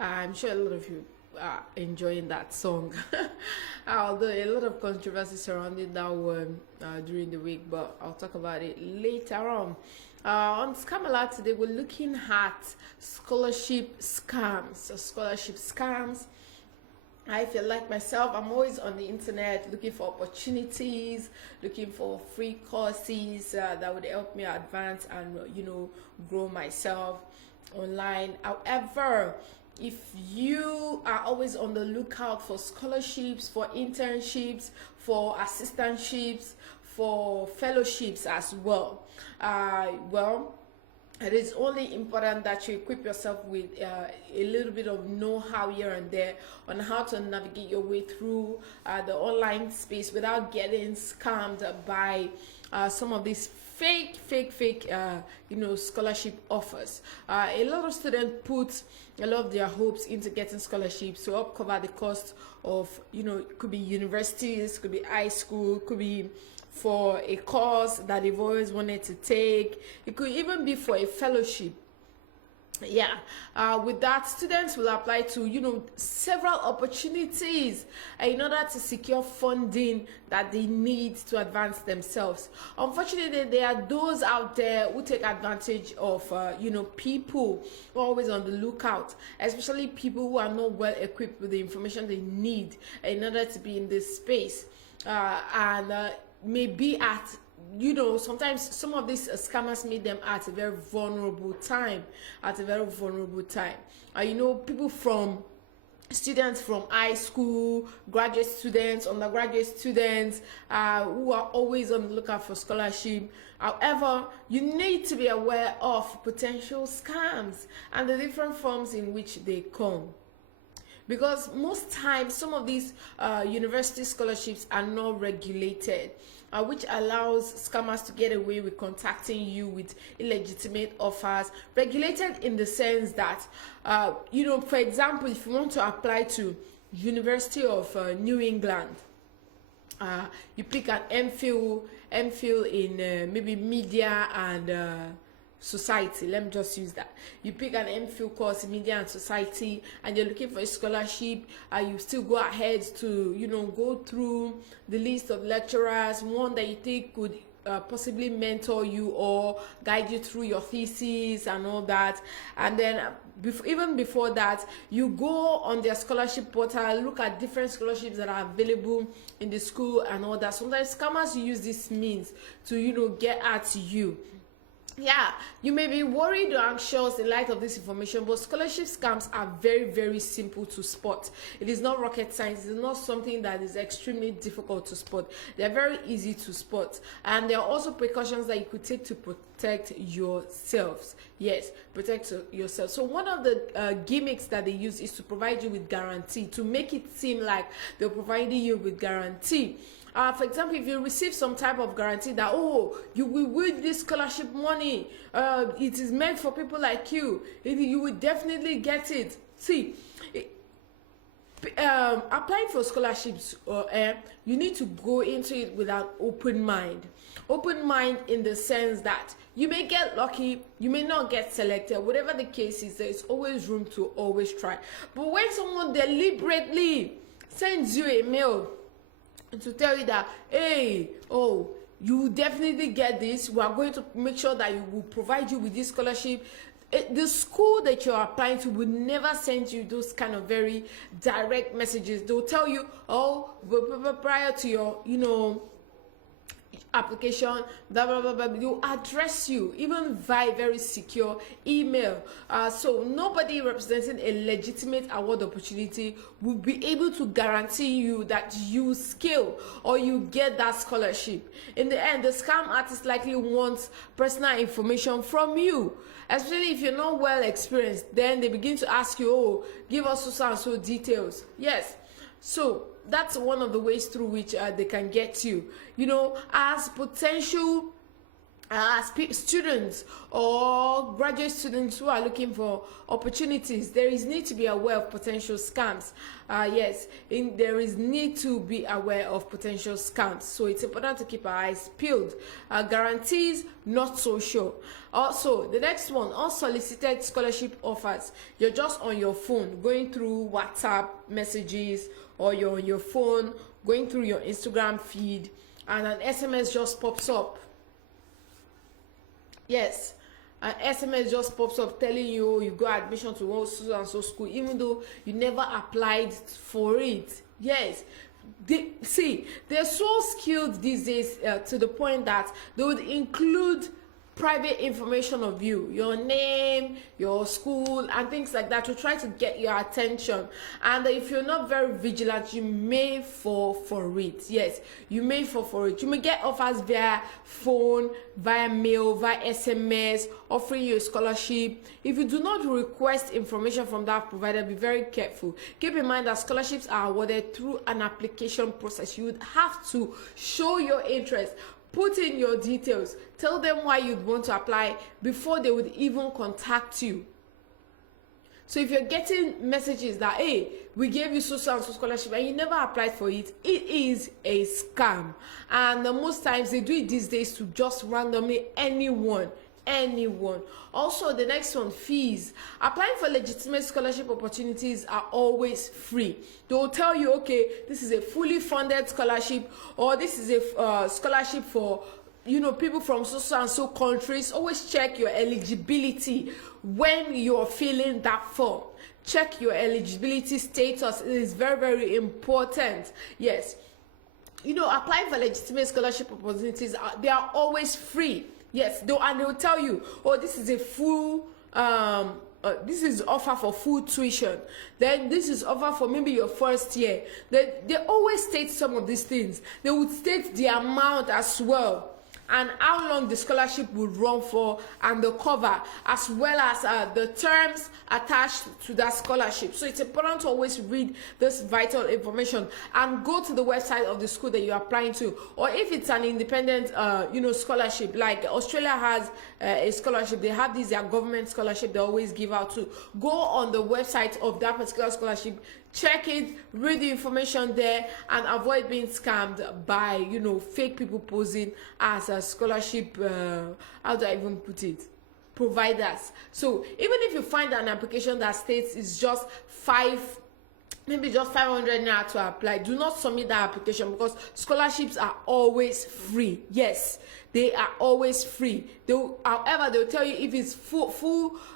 I'm sure a lot of you are enjoying that song. Although a lot of controversy surrounding that one during the week, but I'll talk about it later on. On Scam Alert today, we're looking at scholarship scams. So scholarship scams. I feel like myself, I'm always on the internet looking for opportunities, looking for free courses that would help me advance and grow myself online. However, if you are always on the lookout for scholarships, for internships, for assistantships, for fellowships as well, it is only important that you equip yourself with a little bit of know-how here and there on how to navigate your way through the online space without getting scammed by some of these fake scholarship offers. A lot of students put a lot of their hopes into getting scholarships to help cover the cost of, it could be universities, could be high school, could be for a course that they've always wanted to take. It could even be for a fellowship. With that, students will apply to several opportunities in order to secure funding that they need to advance themselves. Unfortunately, there are those out there who take advantage of people who are always on the lookout, especially people who are not well equipped with the information they need in order to be in this space, and may be at sometimes some of these scammers meet them at a very vulnerable time, people from students from high school, graduate students, undergraduate students who are always on the lookout for scholarship. However, you need to be aware of potential scams and the different forms in which they come, because most times some of these university scholarships are not regulated, which allows scammers to get away with contacting you with illegitimate offers. Regulated in the sense that for example, if you want to apply to University of New England, you pick an MPhil in maybe media and society. Let me just use that. You pick an MPhil course in media and society, and you're looking for a scholarship. You still go ahead to go through the list of lecturers, one that you think could possibly mentor you or guide you through your thesis and all that. And then even before that, you go on their scholarship portal, look at different scholarships that are available in the school and all that. Sometimes scammers use this means to get at you. You may be worried or anxious in light of this information, but scholarship scams are very, very simple to spot. It is not rocket science. It is not something that is extremely difficult to spot. They're very easy to spot, and there are also precautions that you could take to protect yourselves. Yes, protect yourself. So one of the gimmicks that they use is to provide you with guarantee, to make it seem like they're providing you with guarantee. For example, if you receive some type of guarantee that, you will win this scholarship money, it is meant for people like you, you will definitely get it. See, applying for scholarships, you need to go into it with an open mind. Open mind in the sense that you may get lucky, you may not get selected. Whatever the case is, there is always room to always try. But when someone deliberately sends you a mail to tell you that, you will definitely get this, we are going to make sure that we will provide you with this scholarship, the school that you're applying to will never send you those kind of very direct messages. They'll tell you, prior to your application, blah blah blah blah, you address you even via very secure email, so nobody representing a legitimate award opportunity will be able to guarantee you that you scale or you get that scholarship. In the end, the scam artist likely wants personal information from you, especially if you're not well experienced. Then they begin to ask you, give us so and so details. Yes, so that's one of the ways through which they can get you, as potential students or graduate students who are looking for opportunities, there is need to be aware of potential scams. Yes, there is need to be aware of potential scams, so it's important to keep our eyes peeled. Guarantees, not so sure. Also, the next one, unsolicited scholarship offers. You're just on your phone going through WhatsApp messages, or you're on your phone going through your Instagram feed, and an SMS just pops up. Yes, an SMS just pops up telling you you got admission to so and so school, even though you never applied for it. Yes, they're so skilled these days, to the point that they would include private information of you, your name, your school, and things like that, to try to get your attention. And if you're not very vigilant, you may fall for it. Yes, you may fall for it. You may get offers via phone, via mail, via SMS, offering you a scholarship. If you do not request information from that provider, be very careful. Keep in mind that scholarships are awarded through an application process. You would have to show your interest, put in your details, tell them why you'd want to apply before they would even contact you. So if you're getting messages that, hey, we gave you so and so scholarship and you never applied for it, it is a scam. And most times they do it these days to just randomly anyone. Also, the next one, fees. Applying for legitimate scholarship opportunities are always free. They will tell you, okay, this is a fully funded scholarship, or this is a scholarship for people from so and so countries. Always check your eligibility when you're filling that form. Check your eligibility status. It is very, very important. Yes, applying for legitimate scholarship opportunities, they are always free. Yes, they will tell you, oh, this is a full, this is offer for full tuition. Then this is offer for maybe your first year. They always state some of these things. They would state the amount as well, and how long the scholarship would run for, and the cover, as well as the terms attached to that scholarship. So it's important to always read this vital information and go to the website of the school that you're applying to. Or if it's an independent scholarship, like Australia has a scholarship, they have their government scholarship they always give out to. Go on the website of that particular scholarship, check it, read the information there, and avoid being scammed by fake people posing as a scholarship, how do I even put it, providers. So even if you find an application that states it's just maybe just 500 naira to apply, do not submit that application, because scholarships are always free. Yes, they are always free. However, they'll tell you if it's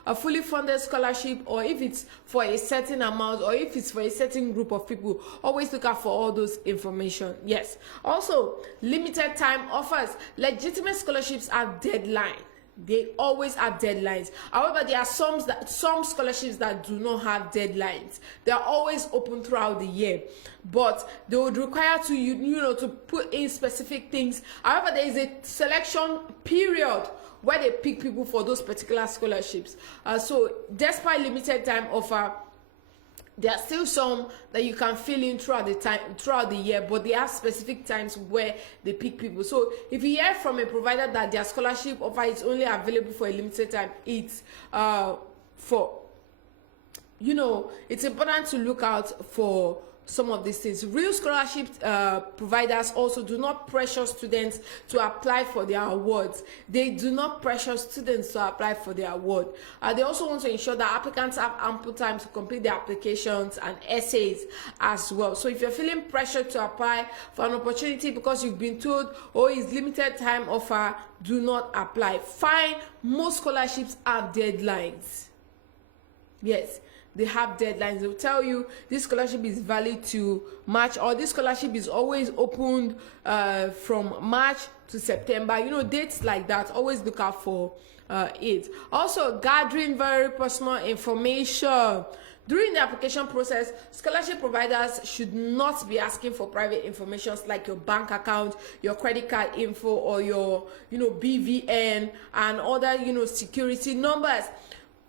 a fully funded scholarship, or if it's for a certain amount, or if it's for a certain group of people. Always look out for all those information. Yes. Also, limited time offers. Legitimate scholarships are deadline. They always have deadlines. However, there are some scholarships that do not have deadlines. They are always open throughout the year, but they would require to put in specific things. However, there is a selection period where they pick people for those particular scholarships. So despite limited time offer, there are still some that you can fill in throughout the year, but they have specific times where they pick people. So if you hear from a provider that their scholarship offer is only available for a limited time, it's it's important to look out for some of these things. Real scholarship providers also do not pressure students to apply for their awards. They do not pressure students to apply for their award. They also want to ensure that applicants have ample time to complete their applications and essays as well. So if you're feeling pressured to apply for an opportunity because you've been told, oh, it's limited time offer, do not apply. Fine, most scholarships have deadlines. Yes, they have deadlines. They'll tell you this scholarship is valid to March, or this scholarship is always opened from March to September. Dates like that. Always look out for it. Also, gathering very personal information. During the application process, scholarship providers should not be asking for private information like your bank account, your credit card info, or your BVN and other security numbers.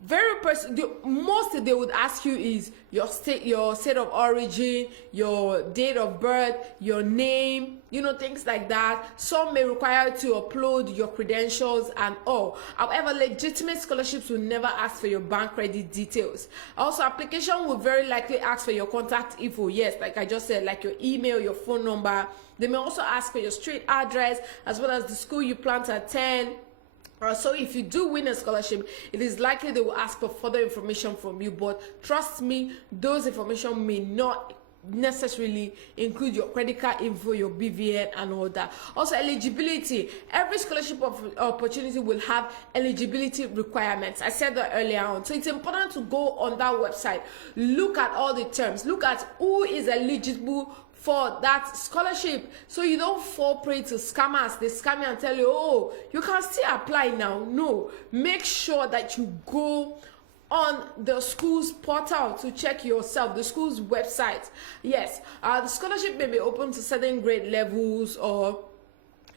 the most they would ask you is your state of origin, your date of birth, your name, things like that. Some may require you to upload your credentials and all. However, legitimate scholarships will never ask for your bank credit details. Also, application will very likely ask for your contact info. Yes, like I just said, like your email, your phone number. They may also ask for your street address as well as the school you plan to attend. So if you do win a scholarship, it is likely they will ask for further information from you, but trust me, those information may not necessarily include your credit card info, your BVN and all that. Also, eligibility. Every scholarship opportunity will have eligibility requirements. I said that earlier on. So it's important to go on that website, look at all the terms, look at who is eligible for that scholarship, so you don't fall prey to scammers. They scam you and tell you, oh, you can still apply now. No, make sure that you go on the school's portal to check yourself, the school's website. Yes, the scholarship may be open to certain grade levels, or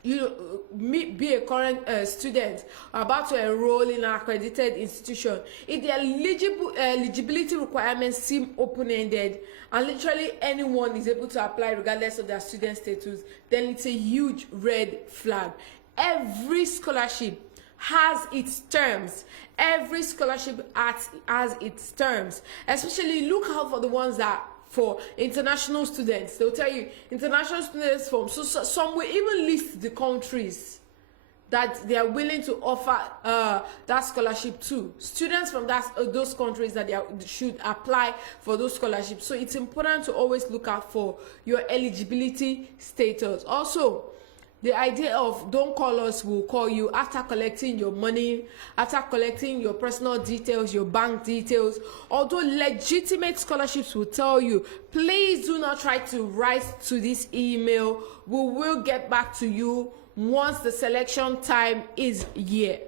be a current student about to enroll in an accredited institution. If the eligibility requirements seem open-ended and literally anyone is able to apply regardless of their student status, then it's a huge red flag. Every scholarship has its terms. Every scholarship has its terms. Especially look out for the ones that for international students. They'll tell you international students from, so some will even list the countries that they are willing to offer that scholarship to. Students from those countries that should apply for those scholarships. So it's important to always look out for your eligibility status. Also, the idea of don't call us, we'll call you, after collecting your money, after collecting your personal details, your bank details. Although legitimate scholarships will tell you, please do not try to write to this email. We will get back to you once the selection time is here.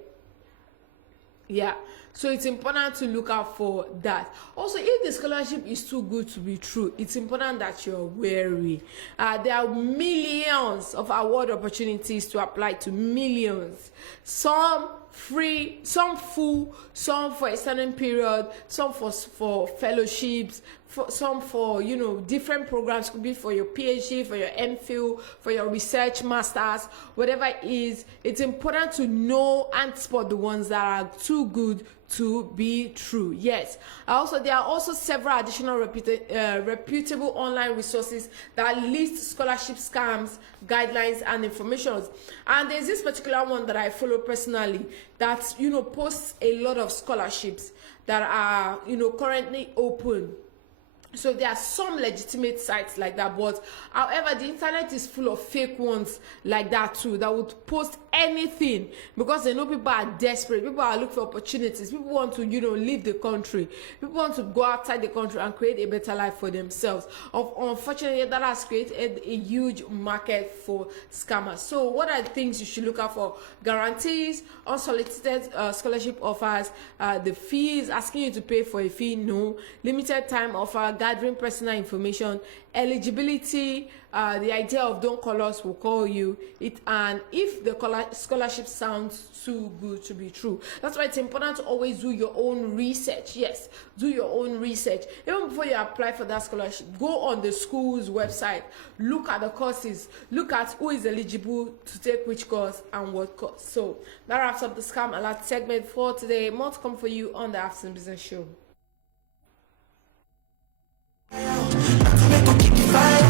Yeah. So it's important to look out for that. Also, if the scholarship is too good to be true, it's important that you're wary. There are millions of award opportunities to apply to, millions. Some free, some full, some for a certain period, some for fellowships, some for different programs. Could be for your PhD, for your MPhil, for your research masters, whatever it is. It's important to know and spot the ones that are too good to be true. Yes. Also, there are also several additional reputable online resources that list scholarship scams, guidelines, and information. And there's this particular one that I follow personally that posts a lot of scholarships that are currently open. So there are some legitimate sites like that, but however, the internet is full of fake ones like that too, that would post anything because they know people are desperate. People are looking for opportunities. People want to, leave the country. People want to go outside the country and create a better life for themselves. Unfortunately, that has created a huge market for scammers. So what are the things you should look out for? Guarantees, unsolicited scholarship offers, the fees, asking you to pay for a fee, no. Limited time offer, gathering personal information, eligibility, the idea of don't call us, we'll call you. And if the scholarship sounds too good to be true. That's why it's important to always do your own research. Yes, do your own research. Even before you apply for that scholarship, go on the school's website, look at the courses, look at who is eligible to take which course and what course. So that wraps up the Scam Alert segment for today. More to come for you on the Afternoon Business Show. Keep you fire.